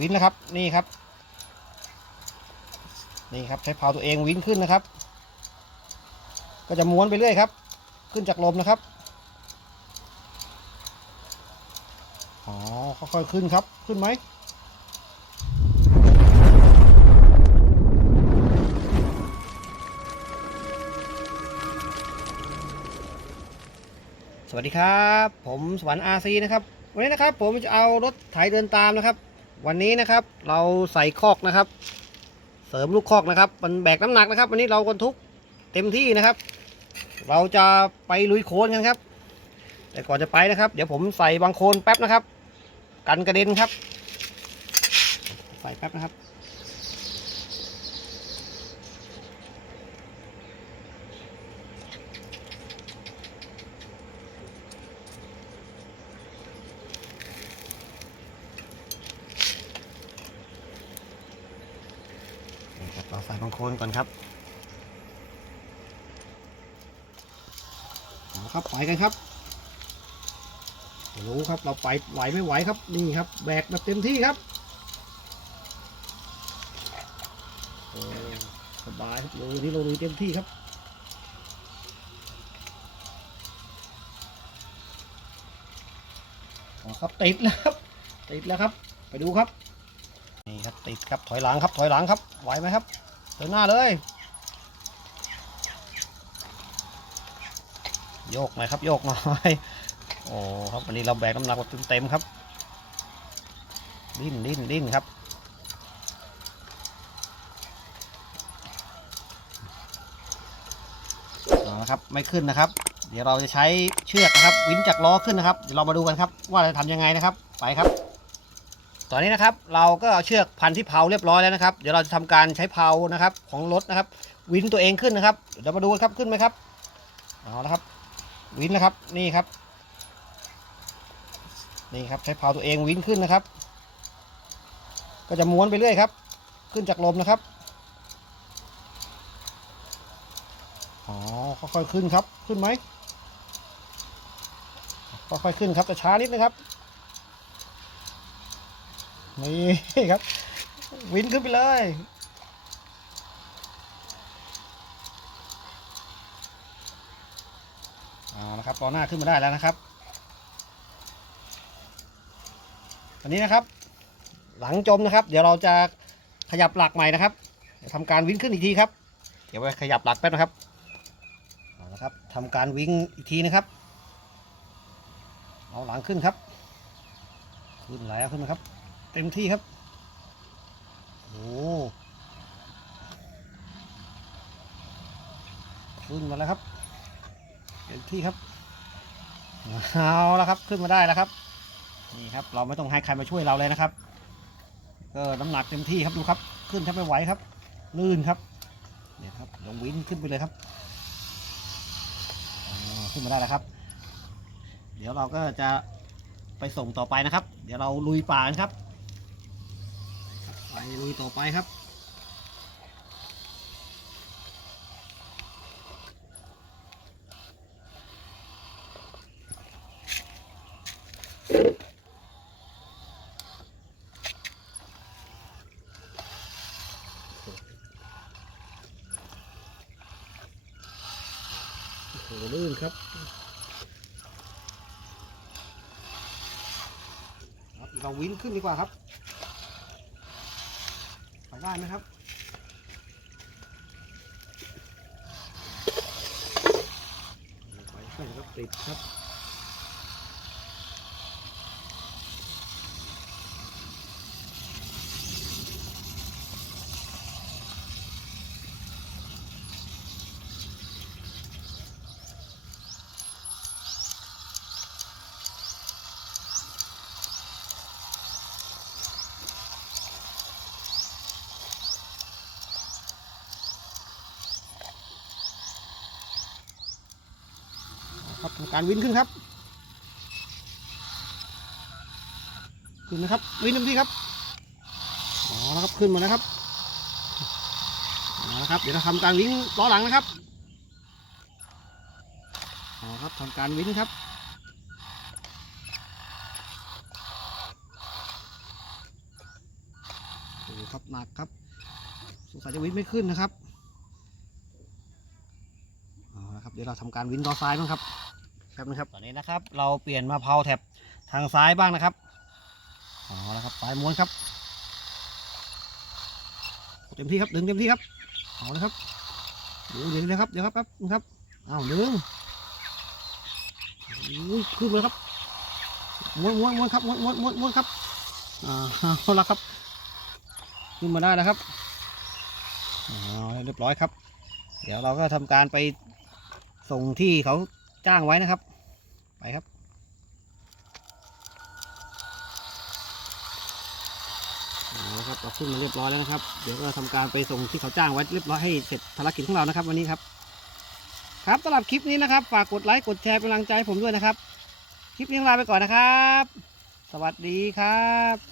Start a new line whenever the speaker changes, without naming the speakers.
วินนะครับ นี่ครับ นี่ครับใช้เพาตัวเองวินขึ้นนะครับ ก็จะม้วนไปเรื่อยครับ ขึ้นจากลมนะครับอ๋อค่อยๆขึ้นครับขึ้นไหมสวัสดีครับ ผมสวรรค์อาซีนะครับ วันนี้นะครับผมจะเอารถไถเดินตามนะครับ วันนี้นะครับเราใส่คอกนะครับ เสริมลูกคอกนะครับ มันแบกน้ำหนักนะครับ วันนี้เราคนทุกเต็มที่นะครับ เราจะไปลุยโคลนกันครับ แต่ก่อนจะไปนะครับ เดี๋ยวผมใส่บางโคลนแป๊บนะครับ กันกระเด็นครับ ใส่แป๊บนะครับ นี่ ครับเราใส่บางโคนก่อนครับเอาครับไปกันครับรู้ครับเราไปไหวไม่ไหวครับนี่ครับแบกแบบเต็มที่ครับสบายครับลุยนี่เราลุยเต็มที่ครับครับติดแล้วครับติดแล้วครับ ไปดูครับนี่ครับติดครับถอยหลังครับถอยหลังครับไหวไหมครับ เดินหน้าเลย โยกหน่อยครับ โยกหน่อยโอ้ครับวันนี้เราแบกน้ำหนักแบบเต็มๆครับ ดิ้นดิ้นดิ้นครับเอาละครับไม่ขึ้นนะครับ เดี๋ยวเราจะใช้เชือกนะครับ วินจากล้อขึ้นนะครับเดี๋ยวเรามาดูกันครับ ว่าจะทำยังไงนะครับ ไปครับ ตอนนี้นะครับเราก็เอาเชือกพันที่เพาเรียบร้อยแล้วนะครับ เดี๋ยวเราจะทำการใช้เพานะครับของรถนะครับ วินตัวเองขึ้นนะครับเดี๋ยวมาดูกันครับขึ้นไหมครับเอาละครับ วินนะครับนี่ครับ นี่ครับใช้เพาตัวเองวินขึ้นนะครับ ก็จะม้วนไปเรื่อยครับ ขึ้นจากลมนะครับอ๋อค่อยๆขึ้นครับขึ้นไหมค่อยๆขึ้นครับแต่ช้านิดนะครับ นี่ครับ วินขึ้นไปเลย เอาละครับล้อหน้าขึ้นมาได้แล้วนะครับอันนี้นะครับ หลังจมนะครับ เดี๋ยวเราจะขยับหลักใหม่นะครับเดี๋ยวทำการวิ่งขึ้นอีกทีครับ เดี๋ยวไปขยับหลักแป๊บนะครับเอาละครับทำการวิ่งอีกทีนะครับ เอาหลังขึ้นครับ ขึ้นไหลเอาขึ้นนะครับ เต็มที่ครับโอ้ขึ้นมาแล้วครับเต็มที่ครับเอาแล้วครับขึ้นมาได้แล้วครับนี่ครับ เราไม่ต้องให้ใครมาช่วยเราเลยนะครับก็น้ำหนักเต็มที่ครับดูครับ ขึ้นแทบไม่ไหวครับ ลื่นครับเนี่ยครับลงวินขึ้นไปเลยครับขึ้นมาได้แล้วครับ เดี๋ยวเราก็จะไปส่งต่อไปนะครับ เดี๋ยวเราลุยป่ากันครับ ไปลุยต่อไปครับโอ้โหลื่นครับครับเราวินขึ้นดีกว่าครับ ได้ไหมครับไปขึ้นครับติดครับ การวินขึ้นครับขึ้นนะครับวินเต็มที่ครับอ๋อแล้วครับขึ้นมาแล้วครับเอาละครับเดี๋ยวเราทำการวินล้อหลังนะครับเอาครับทำการวินครับโอ้ครับหนักครับสงสัยจะวินไม่ขึ้นนะครับเอาละครับเดี๋ยวเราทำการวินต่อซ้ายบ้างครับ ครับนะครับตอนนี้นะครับ เราเปลี่ยนมาเพาแถบทางซ้ายบ้างนะครับเอาละครับซ้ายม้วนครับเต็มที่ครับดึงเต็มที่ครับเอาลยครับดึงดึงเลยครับเดี๋ยวครับครับครับเอาดึงอุ้ยขึ้นมาแล้วครับม้วนม้วนม้วนครับม้วนม้วนม้วนม้วนครับอ่าเอาละครับขึ้นมาได้แล้วครับเอาเรียบร้อยครับ เดี๋ยวเราก็ทำการไปส่งที่เขา จ้างไว้นะครับ ไปครับเอาละครับเราขึ้นมาเรียบร้อยแล้วนะครับ เดี๋ยวก็ทำการไปส่งที่เขาจ้างไว้เรียบร้อยให้เสร็จภารกิจของเรานะครับ วันนี้ครับ ครับสำหรับคลิปนี้นะครับฝากกดไลค์กดแชร์เป็นกำลังใจให้ผมด้วยนะครับ คลิปนี้ลาไปก่อนนะครับ สวัสดีครับ